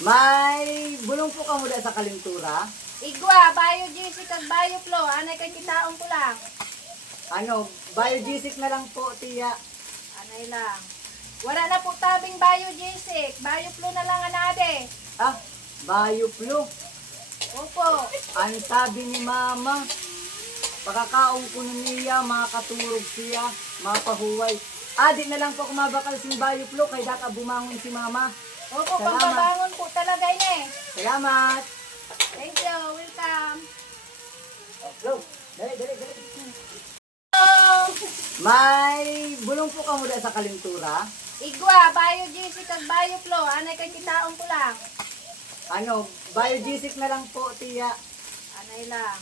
May bulong po ka mula sa kalintura. Igwa, biogesic at bioflow. Anay kay kitaon ko lang. Biogesic na lang po, tiya. Anay lang. Wala na po tabing biogesic. Bioflow na lang anade. Bioflow. Opo. Ang sabi ni mama, pagkakaong ko niya, makaturog siya, mapahuway. Di na lang po kumabakal si bioflow, kay daka bumangon si mama. Opo, Salamat. pangbabangon po talaga yun eh. Salamat. Thank you. Welcome. Flow. Dali, dali, dali. Hello. May bulong po ka mula sa kalintura. Igwa, biogesic at bioflow. Anay kay kitaon ko lang. Biogesic na lang po, tiya. Anay lang.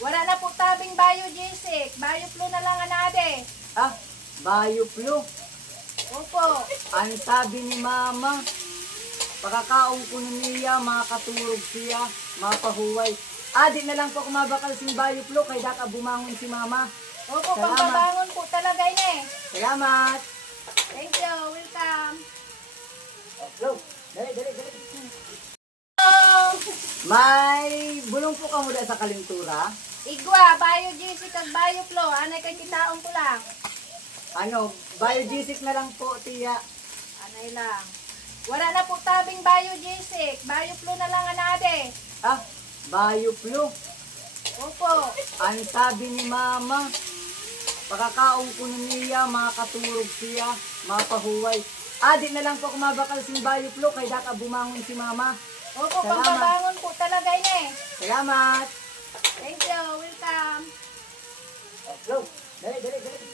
Wala na po tabing biogesic. Bioflow na lang anade. Bioflow. Opo. Ang sabi ni mama, pagkakaong ko niya, makaturog siya, mapahuway. Di na lang po kumabakal si bioflow, kay daka bumangon si mama. Opo, Salamat. pangbabangon po talaga yun eh. Salamat. Thank you. Welcome. Flow. Dali, dali, dali. Hello. May bulong po ka mula sa kalintura. Igwa, biogesic at bioflow. Anay kay kitaon ko lang. Biogesic na lang po, tiya. Anay lang. Wala na po tabing biogesic. Bioflow na lang anade. Bioflow. Opo. Ang sabi ni mama, pagkakaong ko niya, makaturog siya, mapahuway. Di na lang po kumabakal si bioflow, kay daka bumangon si mama. Opo, Salamat. pangbabangon po talaga yun eh. Salamat. Thank you. Welcome. Flow. Dali, dali, dali.